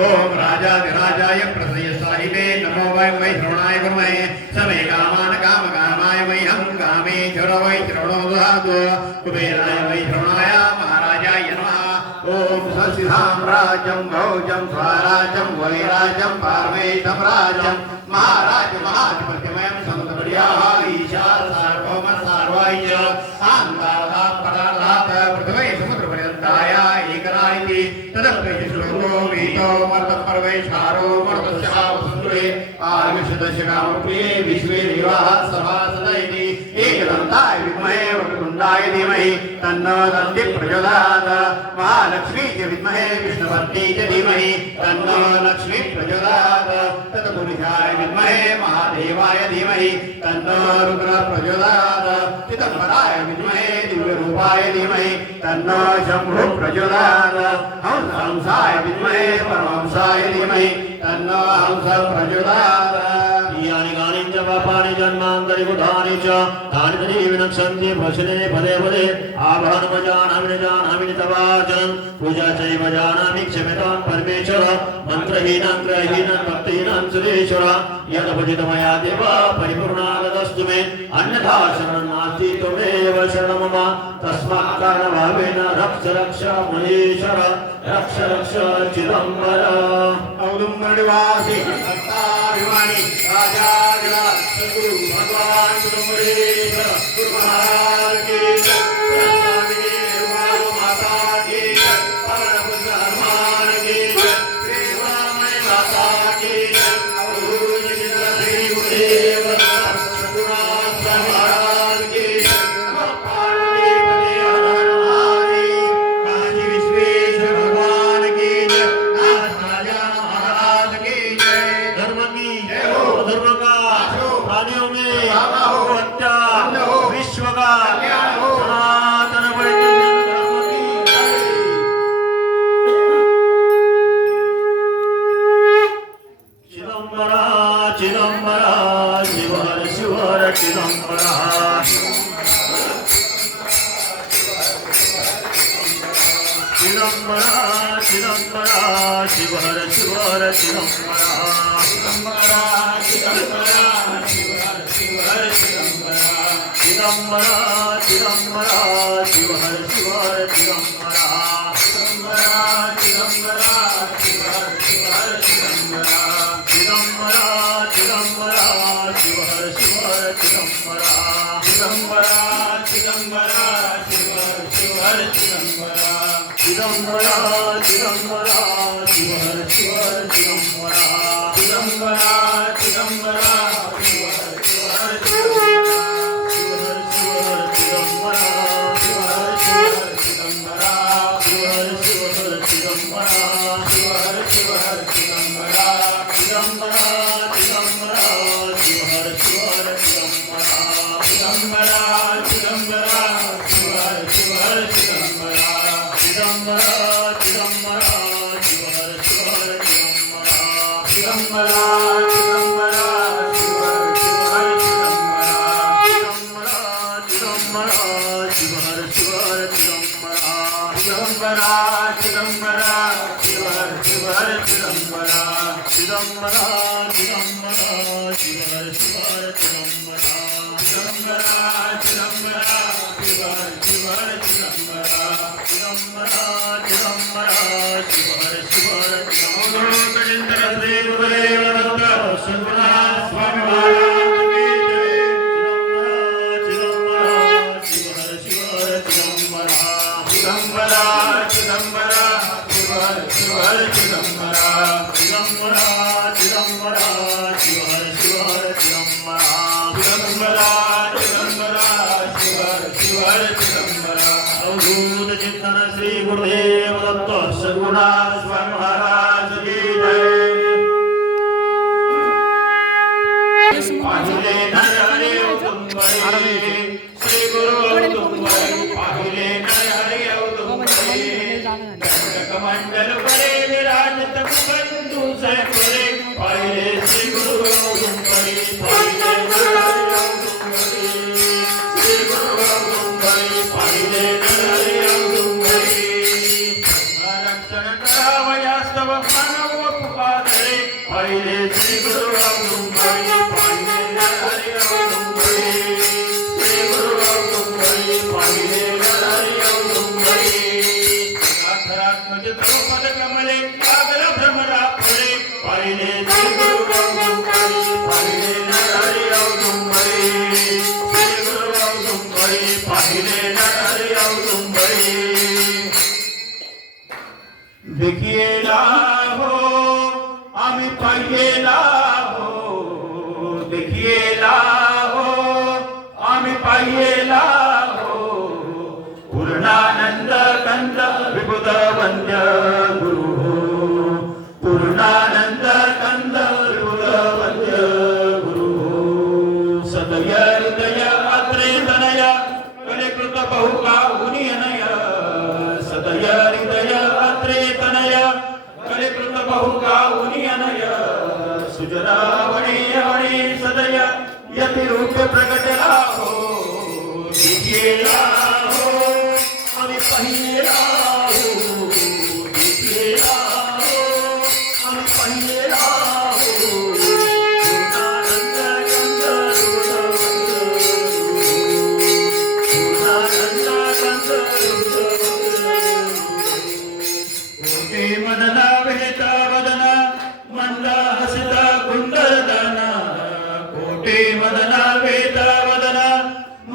ओम राजाधिराजाय प्रसय साहिबे नमो वै श्रवणाय गुरुमये समे कामान काम कामाय वै हम कामेश्वर कुबेर वै श्रवणो ददातु कुबेराय वै श्रवणाय महाराजाय नमः ओम ससिधाम्राजं गौजं स्वराजं वैराजं पार्वेशं राज्यं महाराज महाधिपतिमयं समुद्रयाः ईशान सार्वभौम सार्वाय आन्दारः परालाप पृथ्वी समुद्रपर्यन्ताय एकनायति तदप्रेश्वरो वीतो मर्तपर्वैषारो मर्तस्यावसुरे आयुषदशकामप्रिये विश्वे देवाः सभासद इति एकदन्ताय विद्महे वक्रतुण्डाय धीमहि तन्नो दन्ति प्रचोदयात् महालक्ष्मी च विद्महे विष्णुपत्नी च धीमहि तन्नो लक्ष्मी प्रचोदयात् तत्पुरुषाय विद्महे महादेवाय धीमहि तन्नो रुद्र प्रचोदयात् चिदम्बराय विद्महे दिव्यरूपाय धीमहि तन्नो शम्भुः प्रचोदयात् हंसाय विद्महे परमहंसाय धीमहि तन्नो हंसः प्रचोदयात् यानि गानि च पापानि जन्मान्तरि बुधानि च तानि तदेव विनक्ष्यन्ति प्रश्ने पदे पदे आभानम जानामि न जानामि तवाचनं पूजा चैव जानामि क्षम्यतां परमेश्वर मन्त्रहीनं ग्रहहीनं भक्तिहीनं सुरेश्वर यदपचित मया देव परिपूर्णादस्तु मे अन्यथा शरणं नास्ति त्वमेव शरणं मम तस्मात् कारणभावेन रक्ष रक्ष महेश्वर रक्ष रक्ष चिदम्बर औदुम्बरनिवासी भक्ताभिमानी राजाधिराज सद्गुरु भगवान चिदम्बरेश्वर गुरु महाराज की जय माता की जय पवन पुत्र हनुमान की जय श्री रामाय माता की जय गुरु जी श्री गुरुदेव रघुनाथ महाराज की जय पार्वती पति हनुमानी काशी विश्वेश्वर भगवान की जय राजा महाराज की जय धर्म की जय हो धर्म का प्राणियों में हत्या विश्व का सनातन चिदम्बरा चिदम्बरा शिवर शिवर चिदम्बरा चिदम्बरा चिदम्बरा शिवर शिवर चिदम्बरा चिदम्बरा चिदम्बरा शिवर शिवर चिदम्बरा चिदम्बरा चिदम्बरा शिवर शिवर चिदम्बरा चिदम्बरा चिदम्बरा शिवर शिवर चिदम्बरा चिदम्बरा चिदम्बरा शिवर शिवर चिदम्बरा चिदम्बरा चिदम्बरा शिवर शिवर चिदम्बरा चिदम्बरा चिदम्बरा शिवर शिवर चिदम्बरा चिदम्बरा चिदम्बरा शिवर शिवर चिदम्बरा शिवर शिवर चिदम्बरा शिवर शिवर चिदम्बरा शिवर शिवर चिदम्बरा चिदम्बरा चिदम्बरा शिवर शिवर चिदम्बरा चिदम्बरा चिदम्बरा शिवर शिवर चिदम्बरा चिदम्बरा चिदम्बरा शिवर शिवर चिदम्बरा चिदम्बरा चिदम्बरा शिवर शिवर चिदम्बरा चिदम्बरा चिदम्बरा शिवर शिवर चिदम्बरा चिदम्बरा चिदम्बरा शिवर शिवर चिदम्बरा चिदम्बरा चिदम्बरा शिवर शिवर चिदम्बरा चिदम्बरा चिदम्बरा शिवर शिवर चिदम्बरा चिदम्बरा चिदम्बरा शिवर शिवर चिदम्बरा गजेंद्र श्री गुरुदेव दत्त सद्गुरुनाथ स्वामी महाराज की जय चिदम्बरा चिदम्बरा शिवर शिवर चिदम्बरा चिदम्बरा चिदम्बरा शिवर शिवर चिदम्बरा चिदम्बरा चिदम्बरा शिवर शिवर चिदम्बरा चिदम्बरा चिदम्बरा शिवर शिवर चिदम्बरा अवधूत चिंतन श्री गुरुदेव दत्त सद्गुरुनाथ स्वामी महाराज की जय पाहिले नर हरि औदुंबरी श्री गुरु औदुंबरी पाहिले नर हरि औदुंबरी कमंडल परे विराजत बंधु से परे पाहिले श्री गुरु औदुंबरी पाहिले नर हरि औदुंबरी श्री गुरु औदुंबरी पाहिले नर हरि औदुंबरी रक्षण करावयास्तव मानव पुकारे पाहिले श्री गुरु औदुंबरी पाहिले नर हरि औदुंबरी श्री गुरु पूर्णानंद कंद हृदय गुरु सदय हृदय अत्रे तनय कलिकृत बहुका हुनियनय सदय हृदय अत्रे तनय कलिकृत बहुका हुनियनय सुजनावणी वणी सदय यति रूप प्रकटला हो दिखेला हो आम्ही पहिला हो दिखेला हो आम्ही पहिला हो पूर्णानंद कंद कोटी मदना वेता वदना मंद हसिता कुंदरदाना कोटी मदना वेता वदना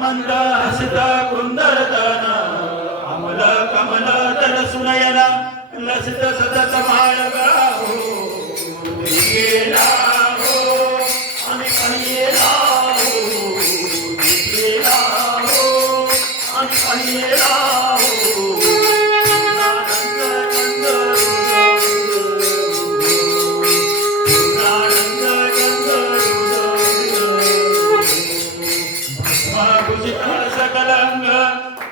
मंद हसिता कुंदरदाना अमल कमल तल सुनयना लसित सतत माळगा हो दिखेला हो आम्ही पहिला हो दिखेला हो आम्ही पहिला हो सकलंग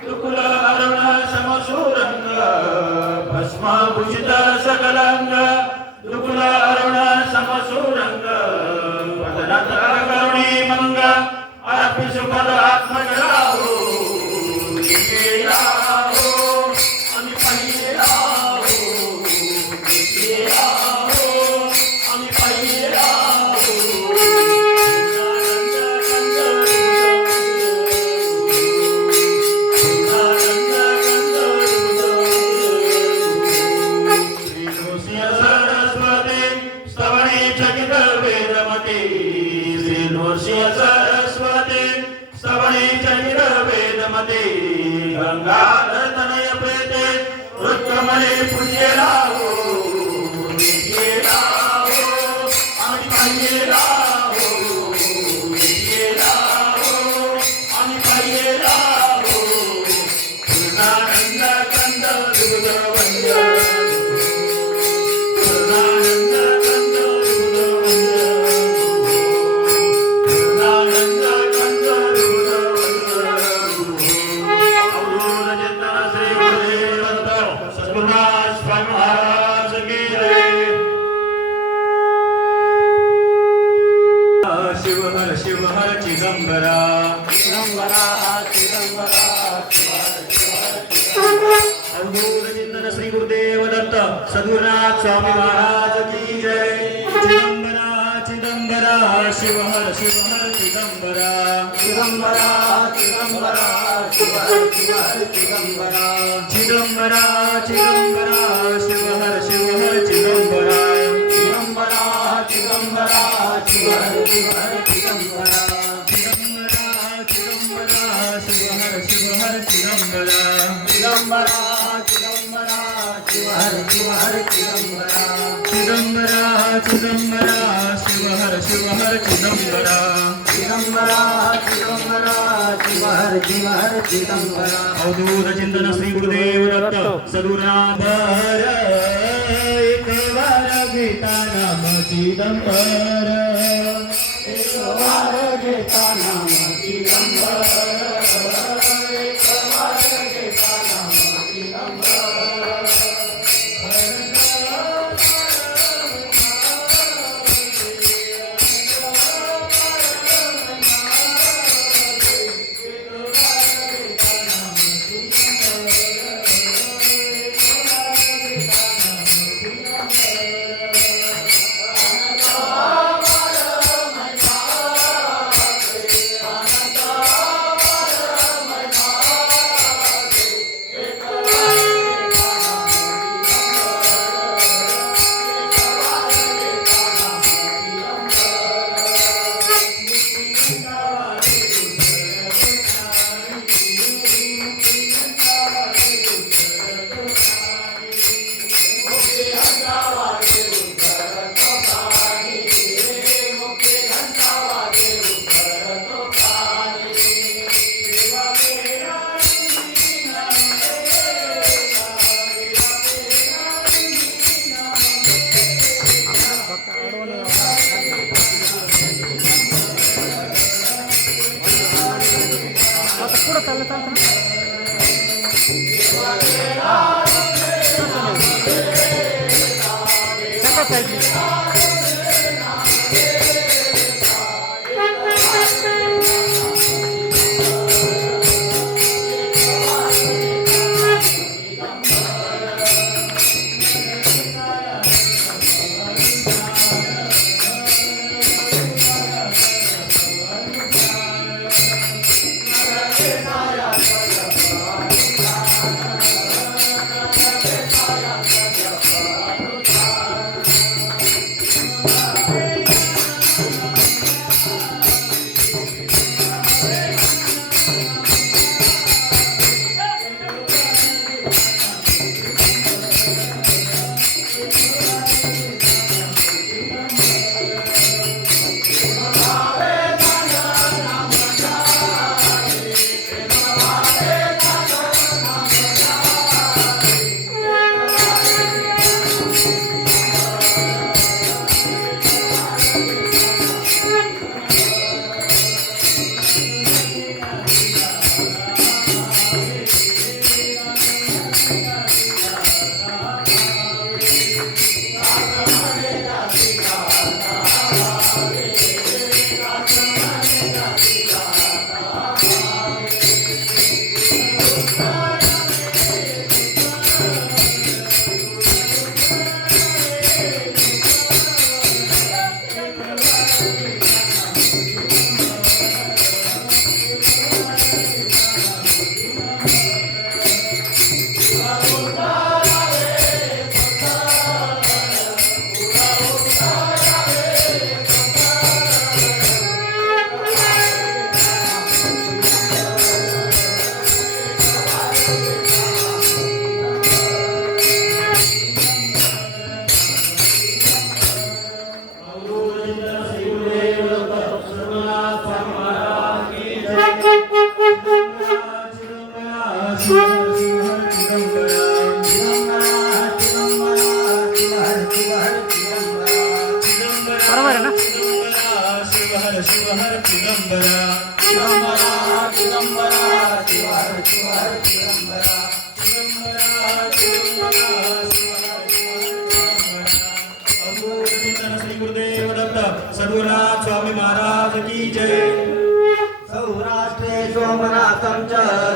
तुकुल अरुण समसूरंग भस्माभूषित सकलंग तुकुल अरुण समसूरंग वदनात करुणी मंग अर्पि सुखद आत्मगला हो दिखेला हो आम्ही पहिला हो दिखेला हो आम्ही पहिला हो सरस्वती स्तवणे चरित वेदमते गंगाधर तनय प्रेते रुद्रमणे पूज्यला हो दिखेला हो आम्ही पहिला हो दिखेला हो आम्ही पहिला हो पूर्णानंद कंद दुर्गवंद पूर्णानंद कंद शिव हर चिदंबरा चिदंबरा चिदंबरा अवधूत चिंतन श्री गुरुदेव दत्त सद्गुरुनाथ स्वामी महाराज की जय चिदंबरा चिदंबरा शिव हर चिदंबरा चिदंबरा चिदंबरा शिव हर चिदंबरा चिदंबरा चिदंबरा शिव हर चिदंबरा चिदंबरा चिदंबरा शिव हर चिदंबरा चिदंबरा चिदंबरा शिव हर चिदंबरा चिदंबरा चिदंबरा शिव हर चिदंबरा चिदंबरा चिदंबरा शिव हर चिदंबरा चिदंबरा चिदंबरा शिव हर चिदंबरा अवधूत चिंतन श्री गुरुदेव दत्त सद्गुरुनाथ एक वार गीता नाम चिदंबर एक वार गीता नाम चिदंबर एक वार गीता नाम चिदंबर पुढं चाललं चालतं ना साईडली बरोबर आहे ना शिवहर शिवहर चिदंबरा श्री गुरुदेव दत्त सद्गुरुनाथ स्वामी महाराज की जय। सौराष्ट्रे सोमनाथं च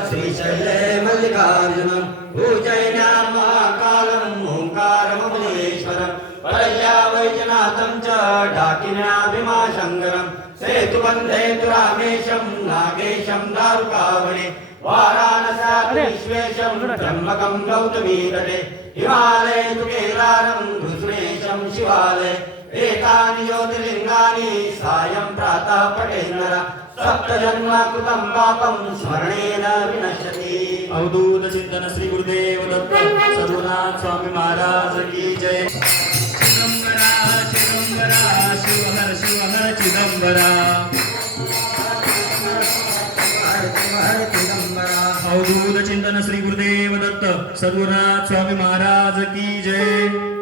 श्रीशैले मल्लिकार्जुनम् उज्जयिन्यां महाकालम् ओङ्कारममलेश्वरम् परल्या वैजनाथं च डाकिन्या भीमाशङ्करम् सेतुबन्धे तु रामेशं नागेशं दारुकावणे वाराणस्यात् विश्वेशं त्र्यम्बकं गौतमीतटे हिमालये तु केदारं घृष्णेशं शिवालये एतानि ज्योतिर्लिङ्गानि सायं प्रातः पठेन्नर सप्तजन्मकृतं पापं स्मरणेन विनश्यति। अवधूत चिंतन श्री गुरुदेव दत्त सद्गुरुनाथ स्वामी महाराज की जय। चिदंबरा चिदंबरा शिवहर शिवहर चिदंबरा अवधूत चिंतन श्री गुरुदेव दत्त सद्गुरुनाथ स्वामी महाराज की जय।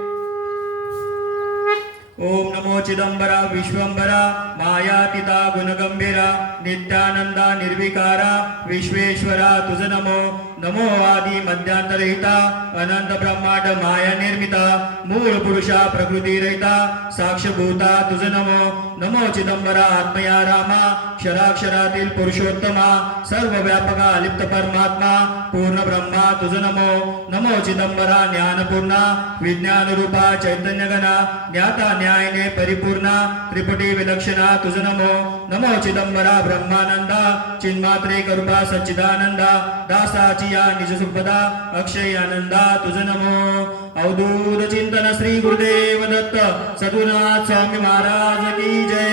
ओम नमो चिदंबरा विश्वंबरा मायातीता गुणगंभीरा नित्यानंदा निर्विकारा विश्वेश्वरा तुझ नमो नमो आदि मध्यांतरहिता अनंत ब्रह्मांड माया निर्मिता मूळ पुरुषा प्रकृती रहिता साक्षभूता तुझ नमो नमो चिदंबरा आत्मया रामा क्षराक्षरातील पुरुषोत्तमा सर्व व्यापका लिप्त परमात्मा पूर्ण ब्रह्मा तुझ नमो नमो चिदंबरा ज्ञानपूर्णा विज्ञान रूपा चैतन्य गणा ज्ञाता न्यायने परिपूर्णा त्रिपुटी विलक्षणा तुझ नमो नमो चिदंबरा ब्रह्मानंदा चिन्मात्रे करुपा सच्चिदानंदा दासाची या निज सुखदा अक्षय आनंदा तुझ नमो। अवधूत चिंतन श्री गुरुदेव दत्त सद्गुरुनाथ स्वामी महाराज की जय।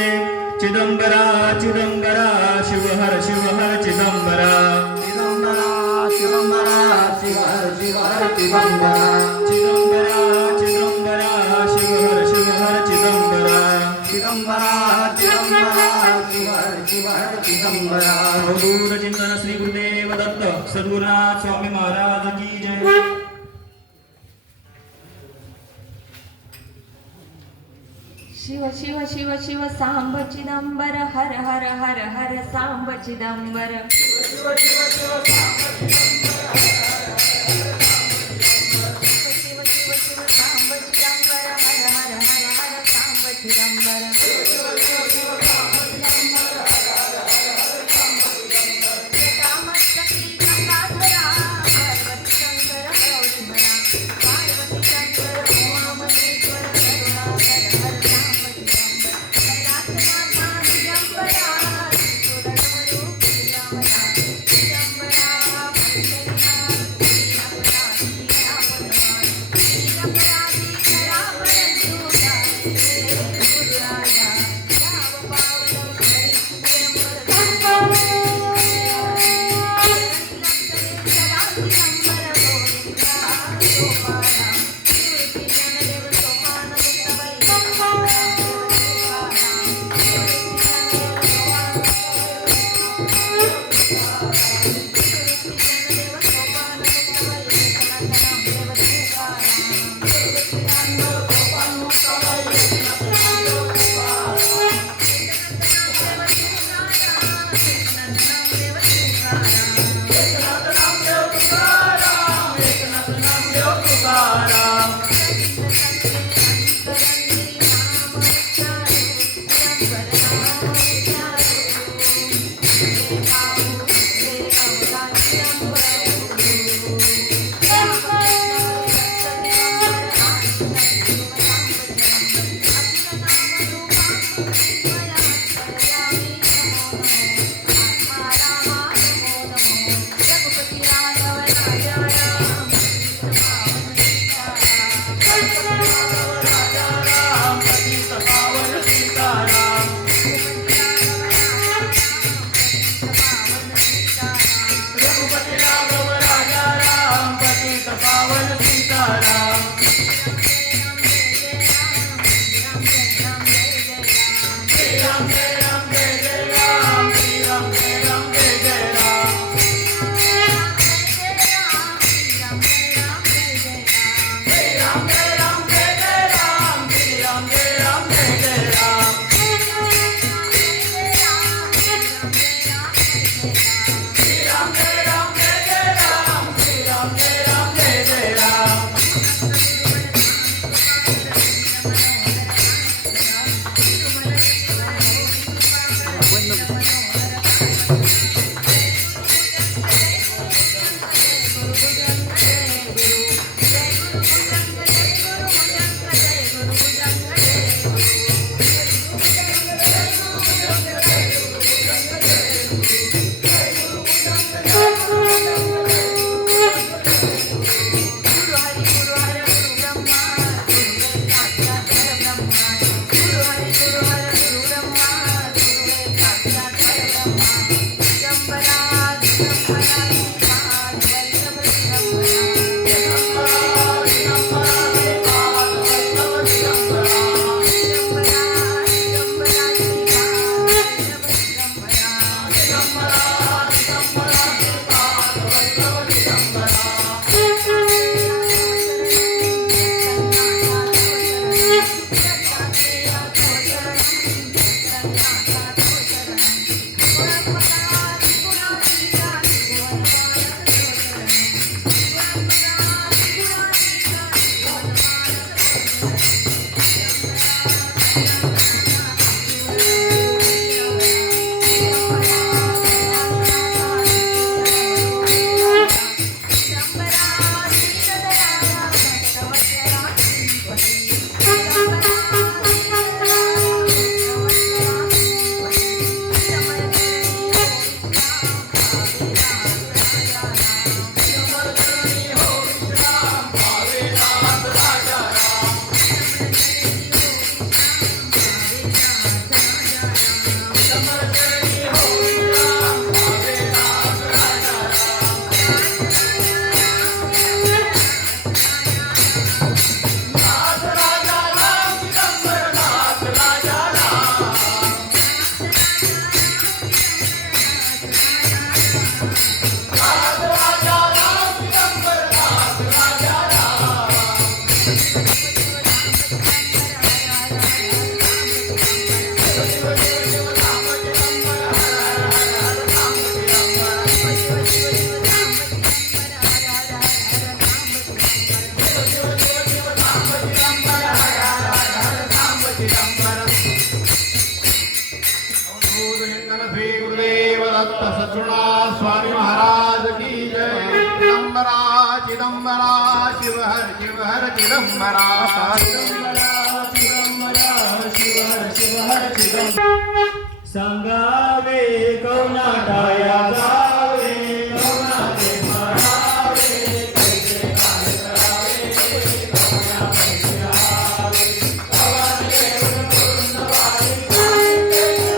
चिदंबरा चिदंबरा शिवहर शिवहर चिदंबरा चिदंबरा चिदंबरा शिवहर शिवहर चिदंबरा चिदंबरा चिदंबरा शिवहर शिवहर चिदंबरा चिदंबरा चिदंबरा शिवहर शिवहर चिदंबरा। अवधूत चिंतन श्री गुरुदेव दत्त सद्गुरुनाथ स्वामी महाराज की जय। शिव शिव शिव शिव सांब चिदंबर हर हर हर हर सांब चिदंबर शिव शिव शिव सांब चिदंबर हर हर हर हर सांब चिदंबर कामस्तकी गंगाधरा पार्वती शंकर गौरीधरा पार्वती शंकर उमामहेश्वर करुणाकर हर सांब चिदंबर कैलासनाथा दिगंबरा सुरगमरूप दिगंबरा दिगंबरा सद्गुरुनाथ स्वामी महाराज की जय चिदंबरा चिदंबरा शिव हर चिदंबरा सांगावे कौनाटाया जावे कौनाटे म्हणावे कैसे काय करावे कौना कैसे राहावे कवन घेऊन पूर्णवारी सांगितले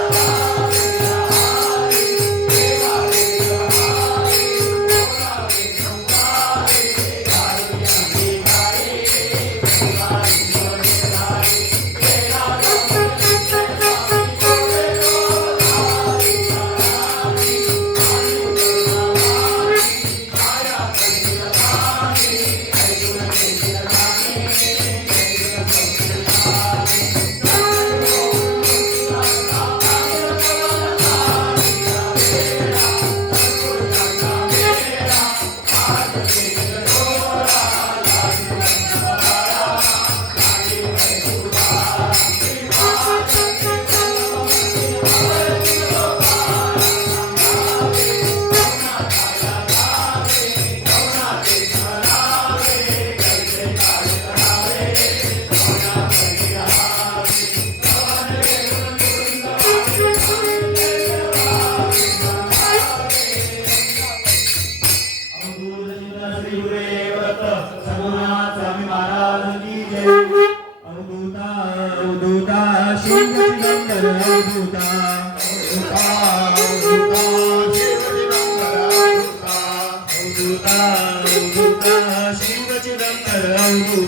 राहावे राहावे देवावे राहावे कौनावे संवारे गाई आम्ही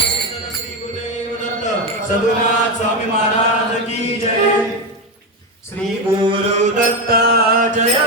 गाई गाई जोडे गाई सद्गुरुनाथ स्वामी महाराज की जय श्री गुरु दत्ता जय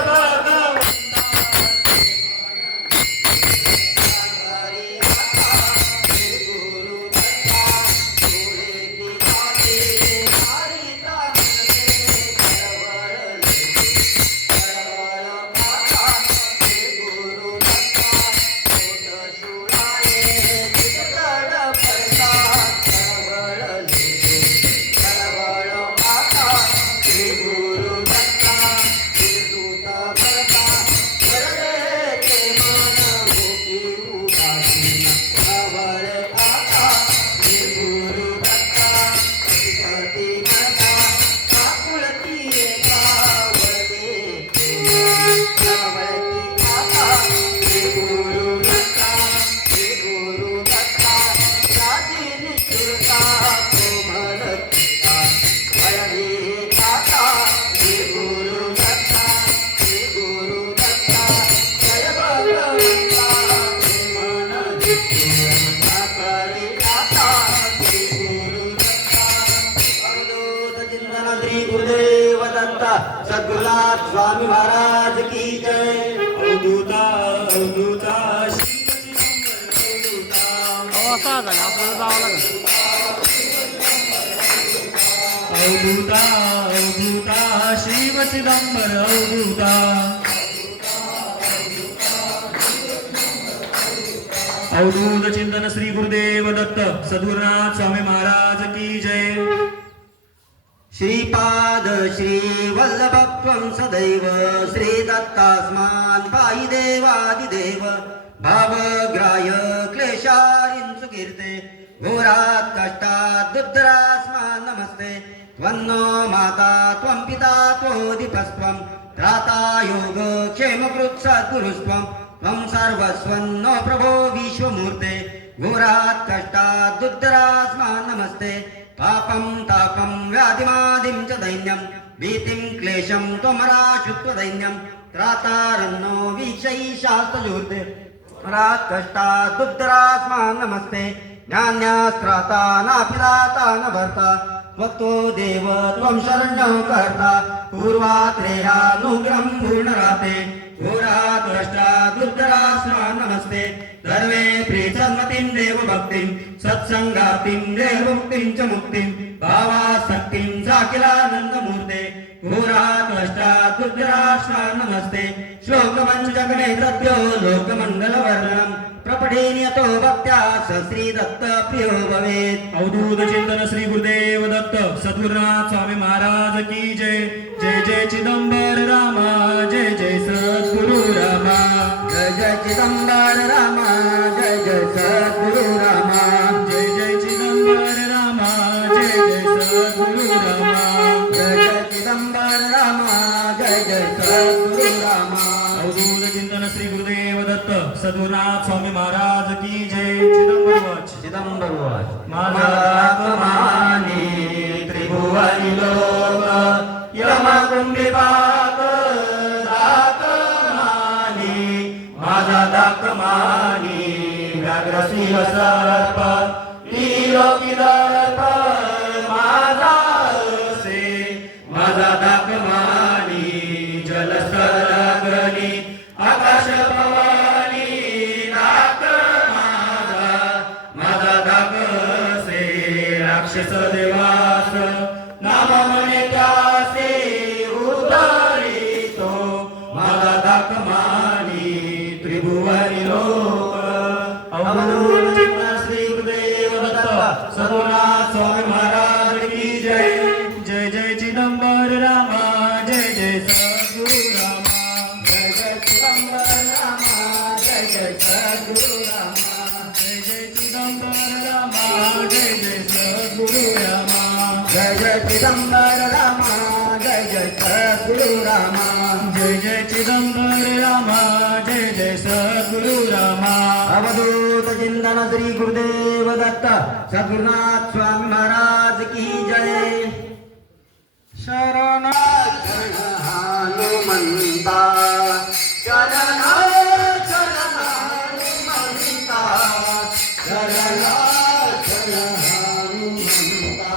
भगवंता सद्गुरुनाथ स्वामी महाराज की जय अवधूता अवधूता अवधूता अवधूता शिव चिदंबर अवधूता अवधूत चिंतन श्री गुरुदेव दत्त सद्गुरुनाथ स्वामी महाराज की जय श्रीपाद श्री वल्लभत्वं सदैव श्री दत्तास्मान् पाहि देवादिदेव भावग्राह्य क्लेशारिं सुकीर्ते घोरात् कष्टात् दुर्धरास्मान् नमस्ते त्वन्नो माता त्वं पिता त्वोदिपस्त्वं त्राता योग क्षेमकृत् सद्गुरुस्त्वं त्वं सर्वस्वन्नो प्रभो विश्वमूर्ते घोरात् कष्टात् दुर्धरास्मान् नमस्ते पापं तापं व्याधिमादिं च दैन्यं भीतिं क्लेशं त्वमराशुत्वदैन्यं त्रातारन्नो वीक्षै शास्त्रजूर्ते रात् कष्टात् दुर्धरास्मान् नमस्ते ज्ञान्यास्त्राता नापिदाता न भर्ता त्वत्तो देव त्वं शरण्यो कर्ता पूर्वात्रेयानुग्रहं पूर्णराते घोरात् कष्टात् दुर्धरास्मान् नमस्ते सर्वे प्रीसन्मतिं देवभक्तिं सत्संगातिं देवमुक्तिं च मुक्तिं भावासक्तिं साखिलानन्दमूर्ते घोरात् कष्टात् दुर्धरास्मान् नमस्ते श्लोकमञ्चकनेत्रभ्यो लोकमण्डलवर्णनं पठेन यतो भक्त्यास श्री दत्त प्रियो भवेत् अवधूत चिंतन श्री गुरुदेव दत्त सद्गुरुनाथ स्वामी महाराज की जय जय जय चिदंबर रामा जय जय सद्गुरु रामा जय जय चिदंबर रामा जय जय सद्गुरु रामा जय जय चिदंबर रामा जय जय सद्गुरु रामा जय जय चिदंबर रामा जय जय सद्गुरु रामा अवधूत चिंतन श्री गुरुदेव दत्त सद्गुरुनाथ स्वामी महाराज की जय चिदंबर वाच चिदंबर वाच माझा मानी त्रिभुवनी लोक यम कुंभिपाक दाकमानी माझा दाकमानी व्याघ्र सिंह सर्प त्रिलोकी दर्प माझा से माझा दाकमानी जलस्तर अग्रणी आकाश पवानी दाक माझा दाक से राक्षस देवास नाम म्हणे त्यासे उद्धरितो माझा दाक मानी त्रिभुवनी लोक अवधूत चिंतन श्री गुरुदेव दत्त सद्गुरुनाथ स्वामी महाराज की जय जय जय चिदंबर रामा जय जय सद्गुरु रामा जय जय चिदंबर रामा जय जय सद्गुरु रामा जय जय चिदंबर रामा जय जय सद्गुरु रामा जय जय चिदंबर रामा जय जय सद्गुरु रामा जय जय चिदंबर रामा जय जय सद्गुरु रामा अवधूत चिंतन श्री गुरुदेव दत्त सद्गुरुनाथ स्वामी महाराज की जय शरण शरण हनुमंता शरण शरण हनुमंता शरण शरण हनुमंता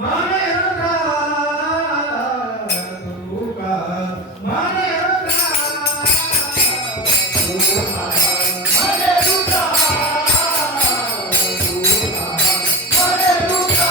माने रुद्रा तुका माने रुद्रा तुका माने रुद्रा तुका माने रुद्रा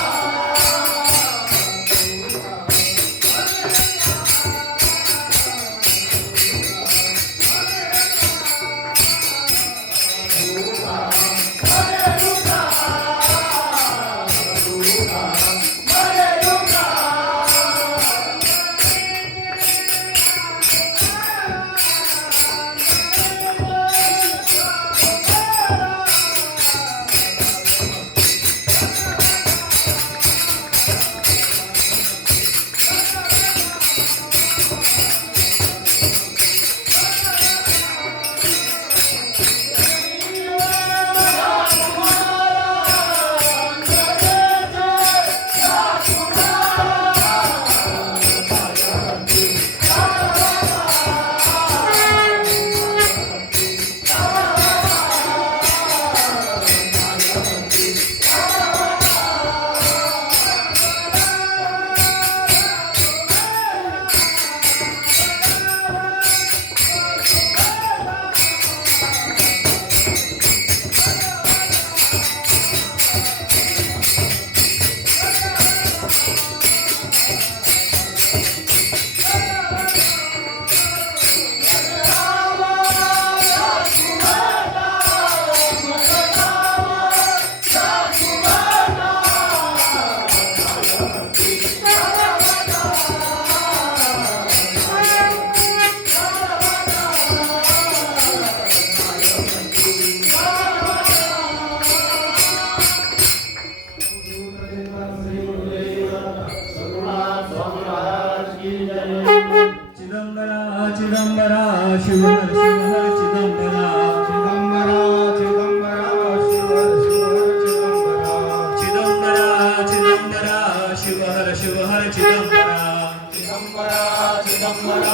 चिदंबरा चिदंबरा शिवहर शिवहर चिदंबरा चिदंबरा चिदंबरा शिवहर शिवहर चिदंबरा चिदंबरा चिदंबरा शिवहर शिवहर चिदंबरा चिदंबरा चिदंबरा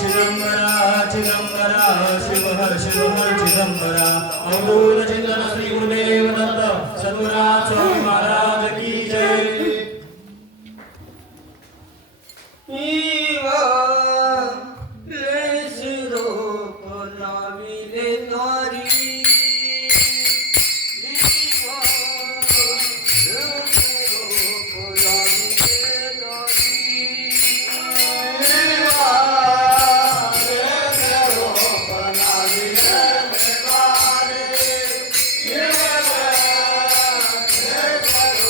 चिदंबरा चिदंबरा शिवहर शिवहर चिदंबरा अवधूत चिंतन श्री गुरुदेव दत्त सद्गुरुनाथ स्वामी महाराज की जय Yeah.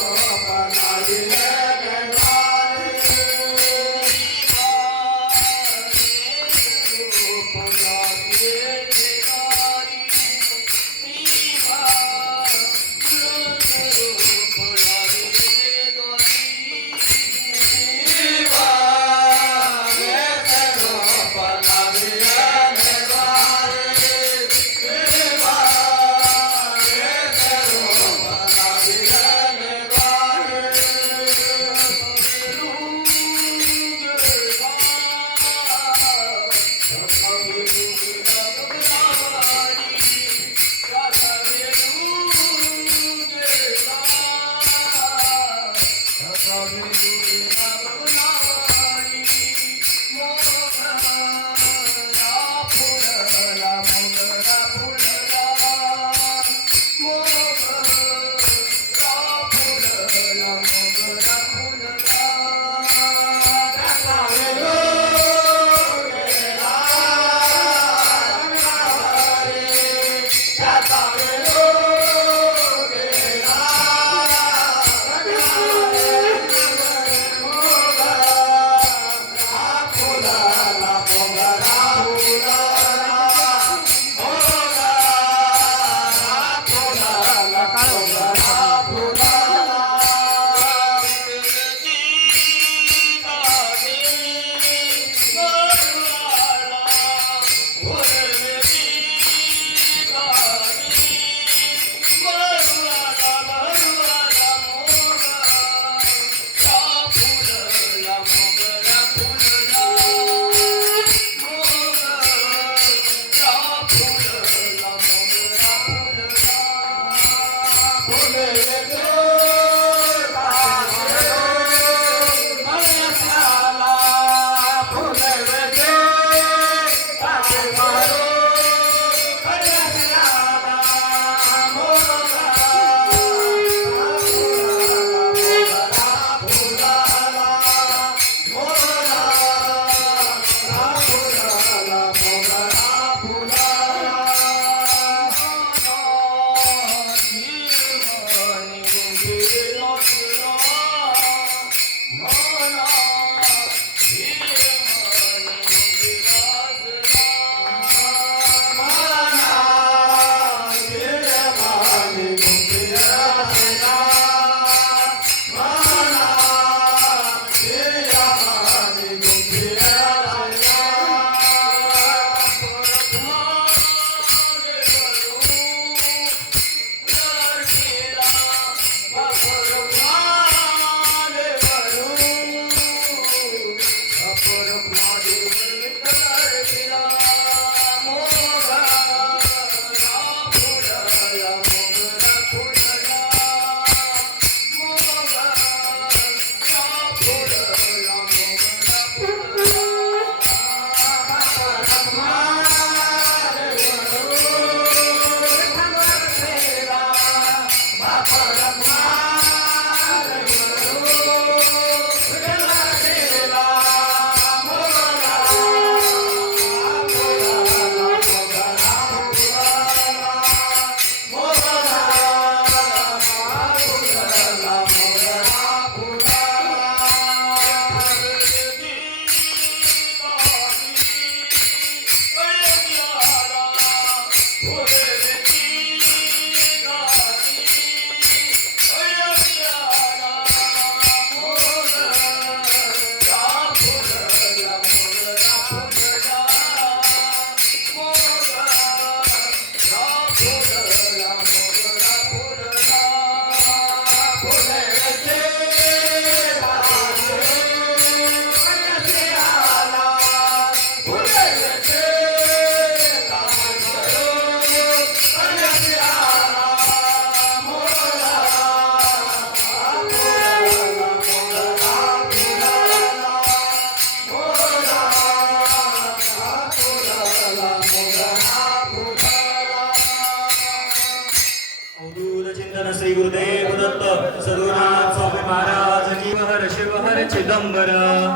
श्री गुरुदेव दत्त सद्गुरुनाथ स्वामी महाराज की हर शिव हर चिदंबर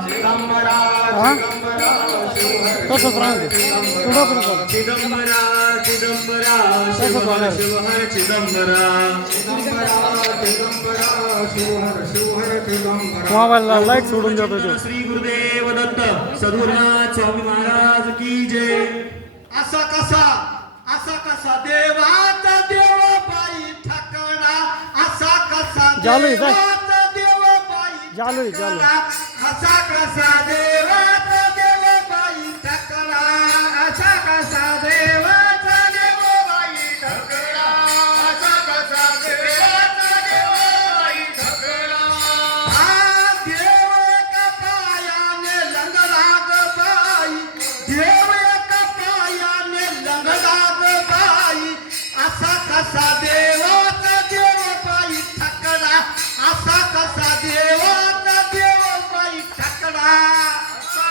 चिदंबरा चिदंबरा चिदंबरा चिदंबरा शिव हर चिदंबरा मोबाईलला लाईट सोडून जातो तो. श्री गुरुदेव दत्त सद्गुरुनाथ स्वामी महाराज की जय. असा कसा देवाचा देव बाई ठकणा असा कसा चालू आहे, देवाचा देव बाई चालू आहे, चालू आहे. ठकणा असा कसा देवाचा देव बाई ठकणा असा कसा देवाचा देव बाई ठकणा असा कसा देवाचा देव बाई ठकणा हा देव एका पायाने लंगडा ग बाई देव एका पायाने लंगडा ग बाई असा कसा देवाचा देव बाई ठकणा असा कसा देवाचा देव बाई ठकणा असा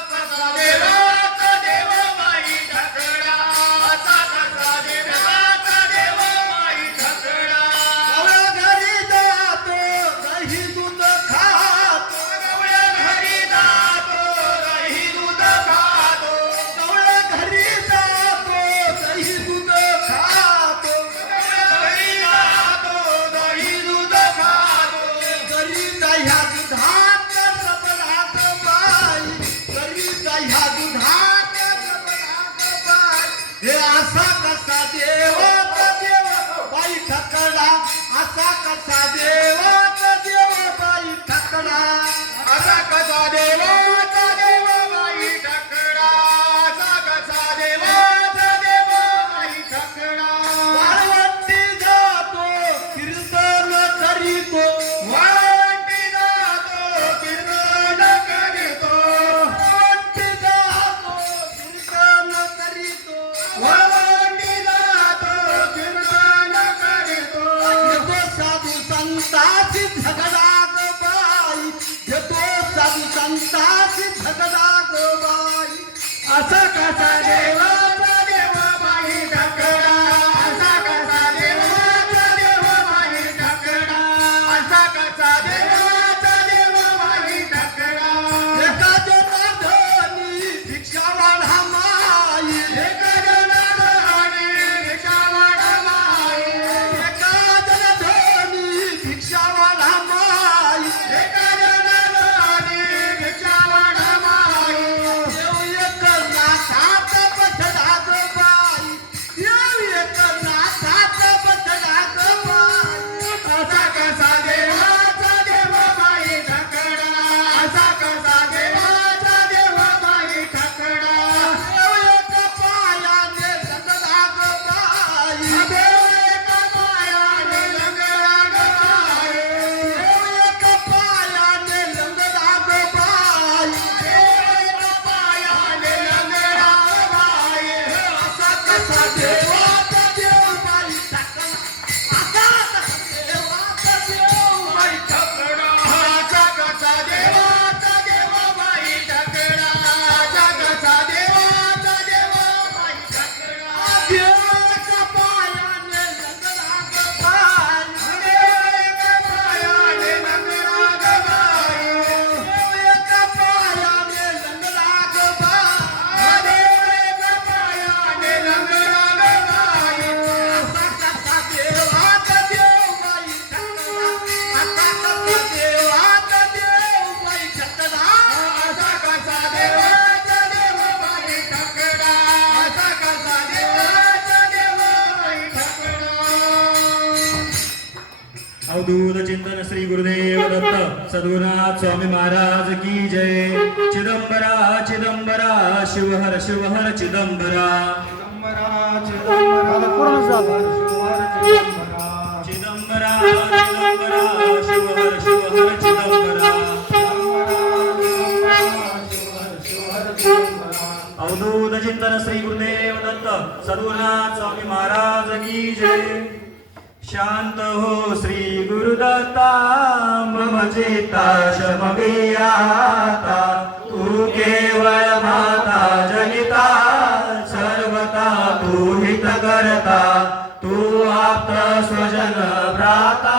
अवधूत चिंतन श्री गुरुदेव दत्त सद्गुरुनाथ स्वामी महाराज की जय. चिदंबरा चिदंबरा शिवहर शिवहर चिदंबरा. आता पूर्ण झालं. चिदंबरा चिदंबरा शिवहर शिवहर चिदंबरा. अवधूत चिंतन श्री गुरुदेव दत्त सद्गुरुनाथ स्वामी महाराज की जय. शांत हो श्री गुरुदत्ता मम चित्ता शमवियाता. तू केवळ माता जनिता सर्वता तू हित करता. तू आप्त स्वजन भ्राता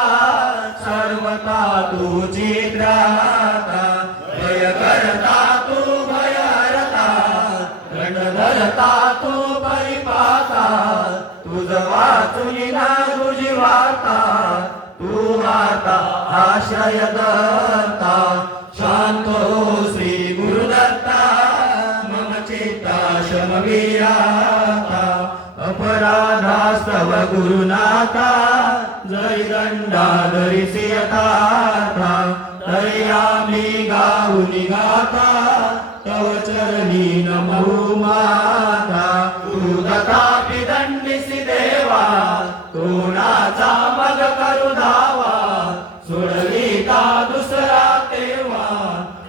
सर्वता तू चित्राता. भय करता तू भय हरता दंड धरता तू परिपाता. तुझ वाचून ना तुझी वार्ता तू माता आश्रय दत्ता. शांत हो श्री गुरुदत्ता मम चित्ता शमवियाता. अपराधास्तव गुरुनाथा जरी दंडा धरिसी यथार्था. तरी आम्ही गाऊनी गाता तव चरणी नमो माता. तू तथापि दंडिसी देवा कोणाचा मग करू धावा. सोडली का दुसरा तेव्हा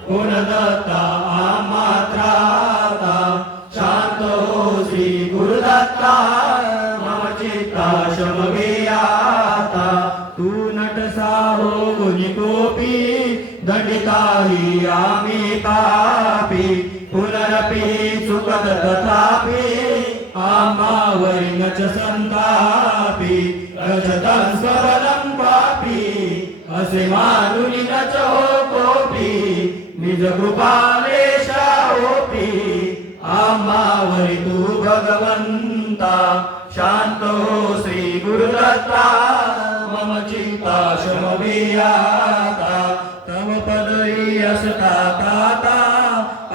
कोण दत्ता आमात्राता. शांत हो श्री गुरुदत्ता मम चित्ता शमवियाता. तू नटसा हो गुणी गोपी दंडिताही आम्ही पापी. पुनरपि चुकत तथापि आम्हावरी नच संतापी. रजतं स्वबलं पापी असे मानुनी नच हो कोपी. निज कृपालेशा ओपी आम्हावरी तू भगवंता. शांत हो श्री गुरुदत्ता मम चित्ता शमवियाता. तव पदरी असता ताता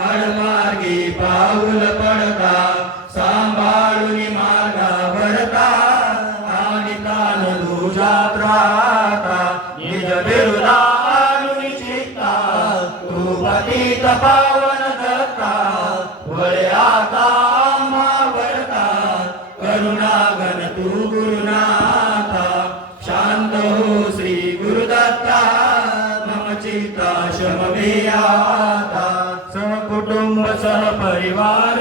आडमार्गी पाऊल पडता. सांभाळूनी मार्गा भरता आणि तान तुझ्या त्राता. निज बिरुदा आणूनी चित्ता तू पतित पावन दत्ता. वळे आता आम्हा वरता करुणागण तू गुरुनाथा. शांत हो श्री गुरुदत्ता मम चित्ता शमवियाता. सहकुटुंब सहपरिवार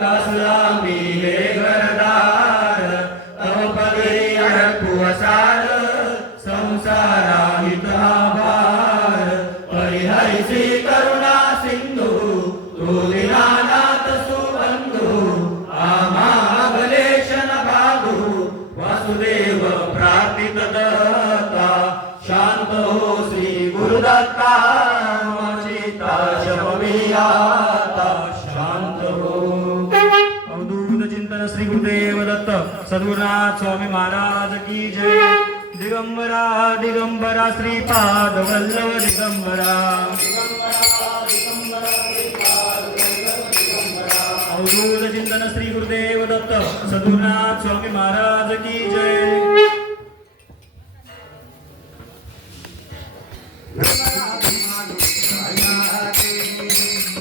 दास आम्ही हे घरदार. तव पदरी अडकू असार संसारा हित हा भार. परिहरिसी करुणा सिंधू तू दीनानाथ सुबंधू. आम्हा अभलेशन भागू वासुदेव प्राप्तित दत्ता. शांत हो श्री गुरुदत्ता मम चित्ता शमवियाता. शांत हो. अवधूत चिंतन श्री गुरुदेव दत्त सद्गुरुनाथ स्वामी महाराज की जय. दिगंबरा दिगंबरा श्रीपाद वल्लभ दिगंबरा. अवधूत चिंतन श्री गुरुदेव दत्त सद्गुरुनाथ स्वामी महाराज की जय.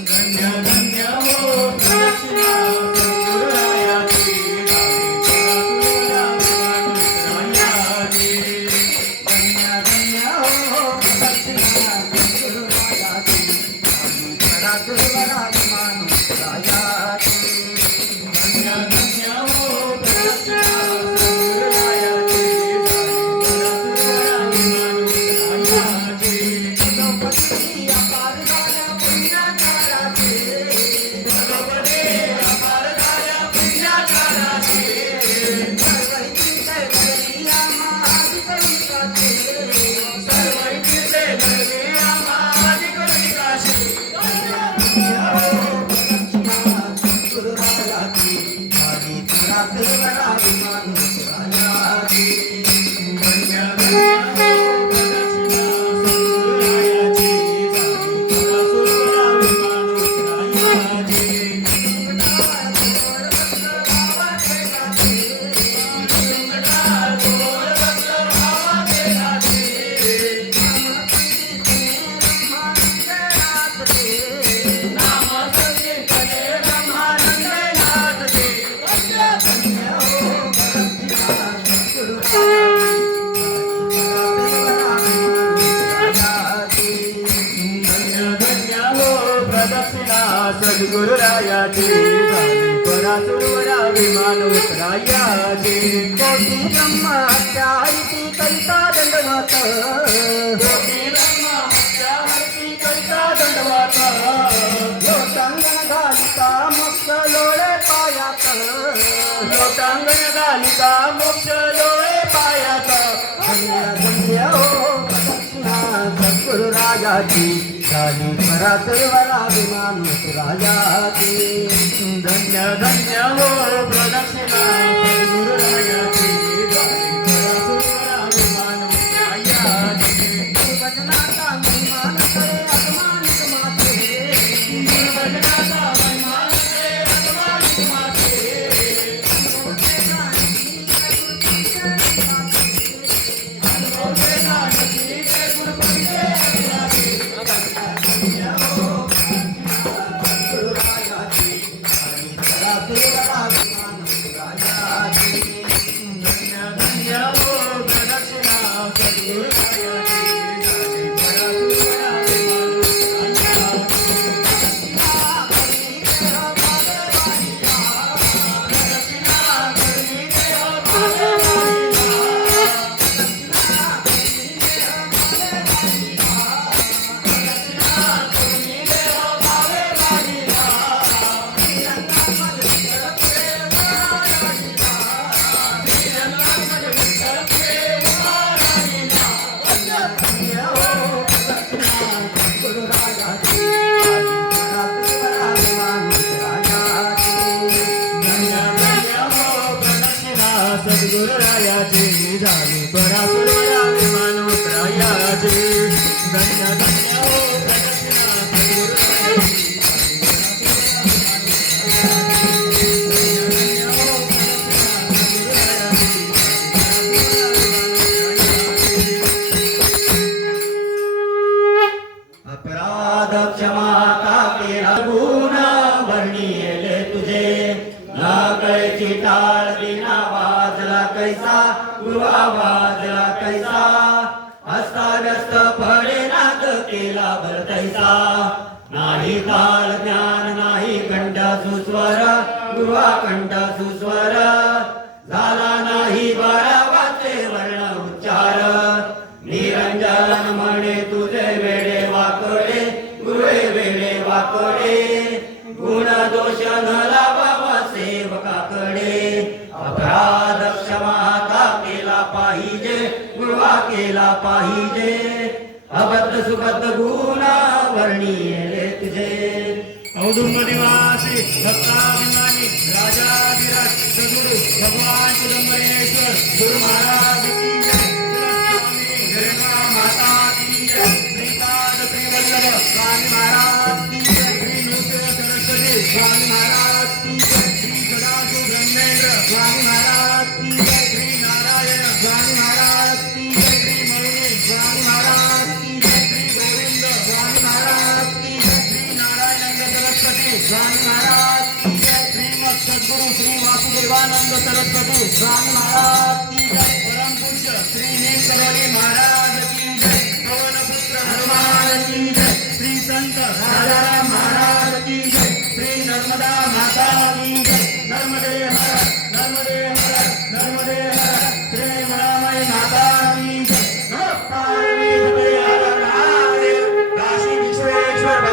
धन्य धन्य हो दक्षिणा सद्गुरुरायाची. धन्य धन्य हो दक्षिणा सद्गुरुरायाची. धन्य धन्य हो दक्षिणा सद्गुरुरायाची. सद्गुरुरायाचे झाले परासुरवरा विमान उतरायाचे कोटी ब्रह्महत्यारिती करिता दंडवत कोटी ब्रह्महत्यारिती करिता दंडवत लोटांगण घालिका मोक्ष लोळे पायात लोटांगण घालिका मोक्ष लोळे पायात धन्य धन्य हो प्रदक्षिणा सद्गुरुरायाची झाली परासुरवरा विमान उतरायाचे धन्य धन्य हो प्रदक्षिणा सद्गुरुरायाची झाली परासुरवरा विमान उतरायाचे वचनाचा विमान करे अगमानिक माते वचनाचा विमान करे अगमानिक माते सद्गुरुरायाचे झाले परासुरवरा विमान उतरायाचे धन्य धन्य हो प्रदक्षिणा सद्गुरुरायाची अपराध क्षमा का तेरा गुण वर्णिले तुझे ना कैची टाळ बिना वाजला कैसा गुरुवा वाजला कैसा अस्ताव्यस्त फळे नाद केला भर तैसा नाही काळ ज्ञान नाही कंठ सुस्वर गुरुवा कंठ सुस्वर झाला नाही बारावाचे वर्ण उच्चार निरंजन म्हणे तुझे वेडे वाकडे गुरुवे वेडे वाकडे गुण दोष न लावावा सेवकाकडे अपराध क्षमा का केला पाहिजे गुरुवा केला पाहिजे अबद्ध सुबद्ध गुण वर्णिले तुझे औदुंब निवासी भक्ताभिमानी राजाधिराज सद्गुरु भगवान चिदंबरेश्वर गुरु महाराज की जय कुलस्वामी जगन्मा माता की जय श्रीपाद श्रीवल्लभ स्वामी महाराज की जय श्री नृसिंह सरस्वती स्वामी महाराज की जय श्री सदाशिव ब्रह्मेंद्र स्वामी महाराज की जय श्री नारायण स्वामी महाराज की जय श्री मरुनी स्वामी महाराज की जय श्री गोविंद स्वामी महाराज की जय श्री नारायण सरस्वती स्वामी महाराज की जय श्रीमद सद्गुरु श्री वासुदेवानंद सरस्वती स्वामी महाराज की जय परम पूज्य श्री नीलकरोली महाराज की जय पवनपुत्र हनुमान की जय श्री संत राजाराम महाराज की जय श्री नर्मदा माता की जय नर्मदे हर नर्मदे हर नर्मदे हर श्री मरामय माता की जय नमः पार्वती देव काशी विश्वेश्वर